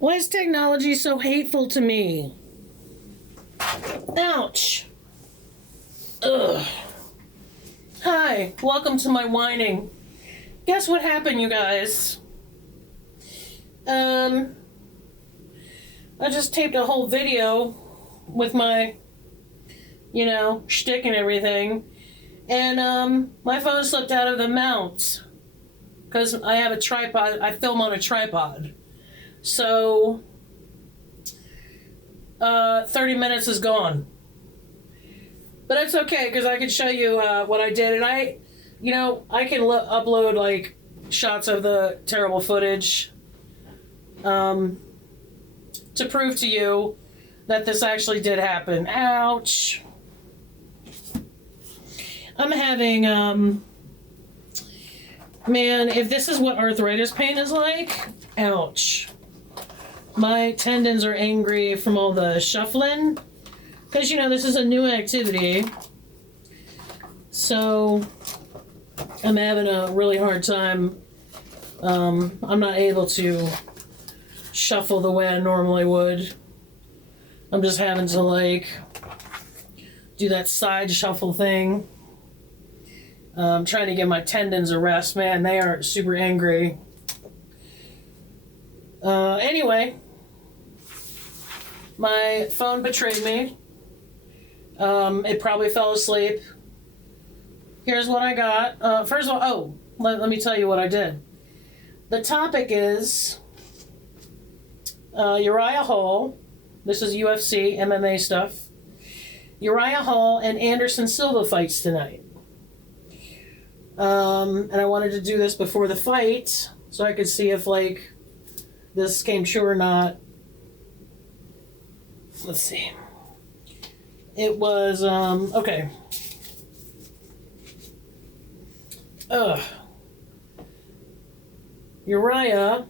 Why is technology so hateful to me? Ouch. Ugh. Hi, welcome to my whining. Guess what happened, you guys? I just taped a whole video with my, shtick and everything. And, my phone slipped out of the mount. Because I have a tripod. I film on a tripod. So, 30 minutes is gone. But it's okay, because I can show you what I did. And I can upload, like, shots of the terrible footage to prove to you that this actually did happen. Ouch. I'm having, man, if this is what arthritis pain is like, ouch. My tendons are angry from all the shuffling. Because, this is a new activity. So, I'm having a really hard time. I'm not able to shuffle the way I normally would. I'm just having to, like, do that side shuffle thing. I'm trying to give my tendons a rest. Man, they are super angry. Anyway, my phone betrayed me. It probably fell asleep. Here's what I got. First of all, let me tell you what I did. The topic is Uriah Hall. This is UFC, MMA stuff. Uriah Hall and Anderson Silva fights tonight. And I wanted to do this before the fight so I could see if, like, this came true or not. Let's see. It was, okay. Uriah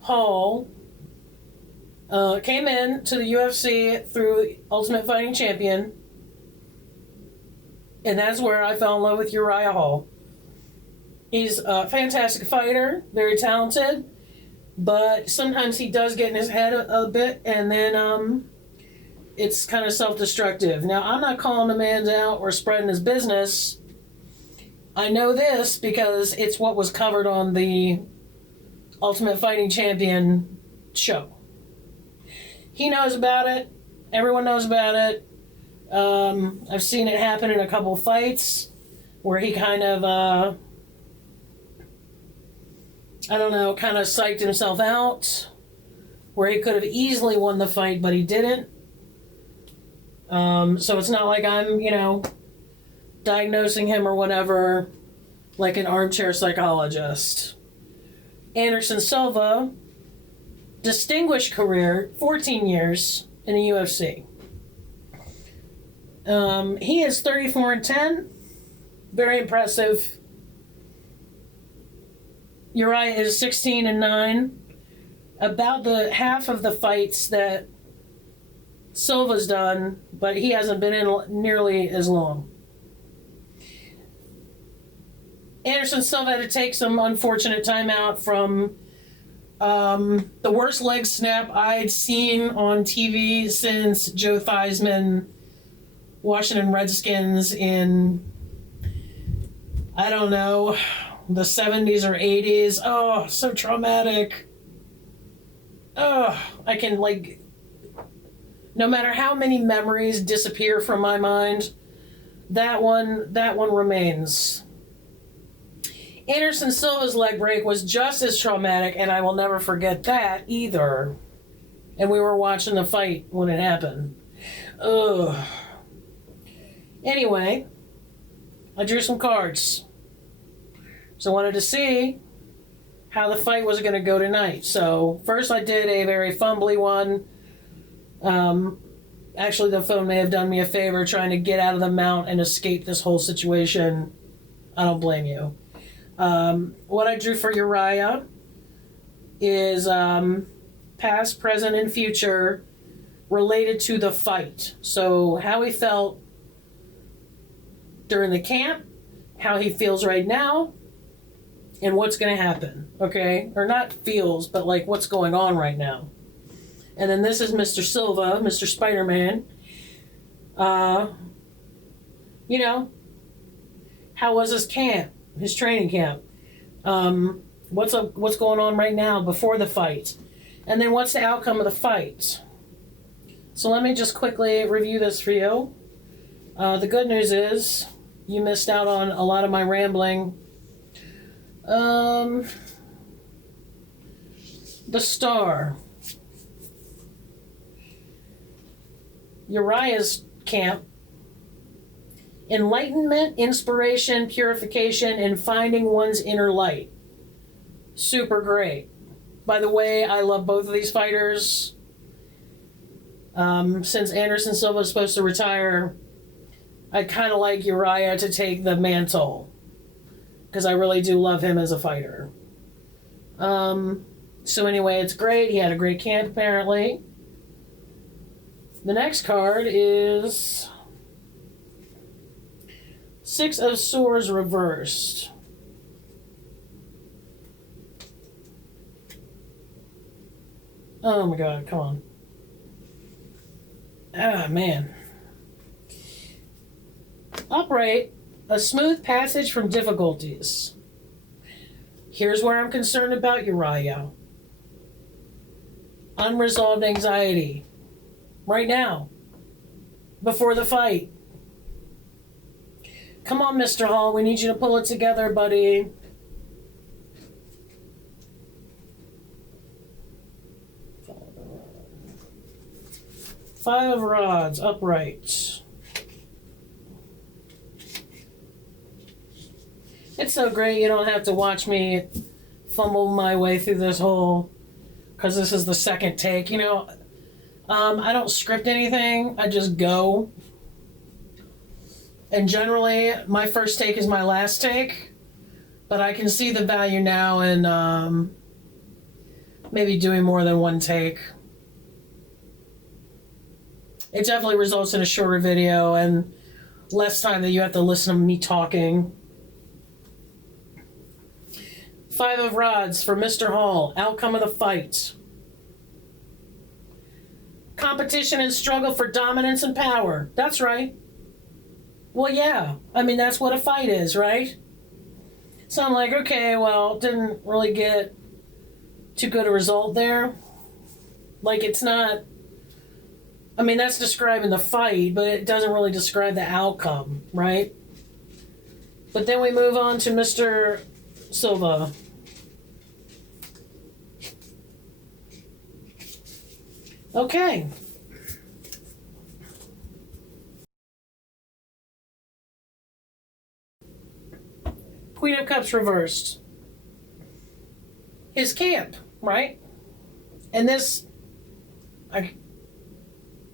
Hall came in to the UFC through Ultimate Fighting Champion. And that's where I fell in love with Uriah Hall. He's a fantastic fighter, very talented, but sometimes he does get in his head a bit, and then it's kind of self-destructive. Now, I'm not calling the man out or spreading his business. I know this because it's what was covered on the Ultimate Fighting Champion show. He knows about it. Everyone knows about it. I've seen it happen in a couple fights where he kind of, kind of psyched himself out, where he could have easily won the fight, but he didn't. So it's not like I'm, diagnosing him or whatever, like an armchair psychologist. Anderson Silva, distinguished career, 14 years in the UFC. He is 34-10, very impressive. Uriah is 16-9. About the half of the fights that Silva's done, but he hasn't been in nearly as long. Anderson Silva had to take some unfortunate time out from the worst leg snap I'd seen on TV since Joe Theismann, Washington Redskins in, I don't know, the 70s or 80s. Oh, so traumatic. Oh, I can, like, no matter how many memories disappear from my mind, that one remains. Anderson Silva's leg break was just as traumatic, and I will never forget that either. And we were watching the fight when it happened. Ugh. Anyway, I drew some cards. So I wanted to see how the fight was going to go tonight. So first I did a very fumbly one. Actually, the phone may have done me a favor trying to get out of the mount and escape this whole situation. I don't blame you. What I drew for Uriah is past, present, and future related to the fight. So how he felt during the camp, how he feels right now, and what's going to happen, okay? Or not feels, but like what's going on right now. And then this is Mr. Silva, Mr. Spider-Man. You know, how was his camp, his training camp? What's going on right now before the fight? And then what's the outcome of the fight? So let me just quickly review this for you. The good news is you missed out on a lot of my rambling. The star. Uriah's camp. Enlightenment, inspiration, purification, and finding one's inner light. Super great. By the way, I love both of these fighters. Since Anderson Silva is supposed to retire, I'd kind of like Uriah to take the mantle, because I really do love him as a fighter. So anyway, it's great. He had a great camp, apparently. The next card is Six of Swords reversed. Oh my God, come on. Ah, man. Upright, a smooth passage from difficulties. Here's where I'm concerned about Uriah. Unresolved anxiety. Right now. Before the fight. Come on, Mr. Hall. We need you to pull it together, buddy. Five of Rods, upright. It's so great you don't have to watch me fumble my way through this whole, because this is the second take. You know, I don't script anything. I just go. And generally, my first take is my last take. But I can see the value now in maybe doing more than one take. It definitely results in a shorter video and less time that you have to listen to me talking. Five of Rods for Mr. Hall. Outcome of the fight. Competition and struggle for dominance and power. That's right. Well, yeah. I mean, that's what a fight is, right? So I'm like, okay, well, didn't really get too good a result there. Like, it's not... I mean, that's describing the fight, but it doesn't really describe the outcome, right? But then we move on to Mr. Silva. Okay. Queen of Cups reversed. His camp, right? And this...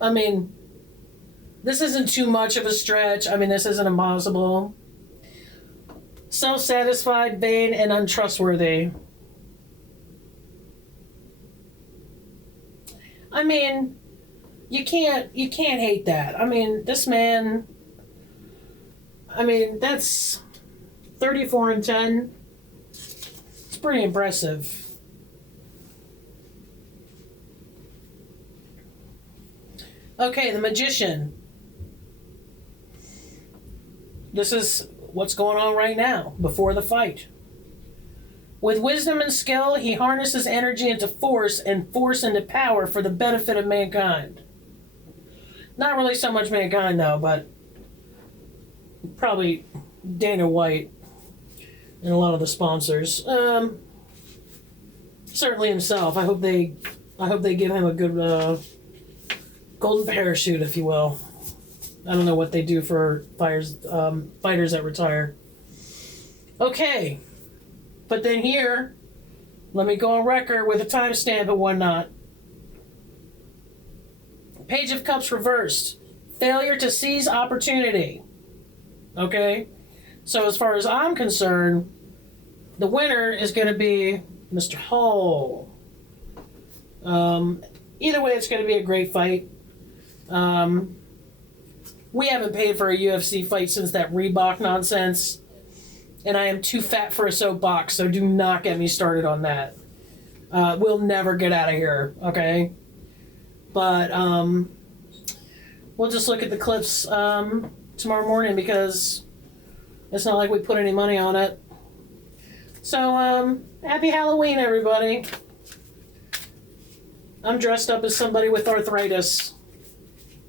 I mean, this isn't too much of a stretch. I mean, this isn't impossible. Self-satisfied, vain, and untrustworthy. I mean, you can't hate that. I mean, this man, I mean, that's 34 and 10. It's pretty impressive. Okay, the Magician. This is what's going on right now, before the fight. With wisdom and skill, he harnesses energy into force and force into power for the benefit of mankind. Not really so much mankind, though, but probably Dana White and a lot of the sponsors. Certainly himself. I hope they give him a good... golden parachute, if you will. I don't know what they do for fighters that retire. Okay. But then here, let me go on record with a timestamp and whatnot. Page of Cups reversed. Failure to seize opportunity. Okay? So as far as I'm concerned, the winner is going to be Mr. Hall. Either way, it's going to be a great fight. We haven't paid for a UFC fight since that Reebok nonsense. and I am too fat for a soapbox, so do not get me started on that. We'll never get out of here, okay? But we'll just look at the clips tomorrow morning because it's not like we put any money on it. So, happy Halloween, everybody. I'm dressed up as somebody with arthritis.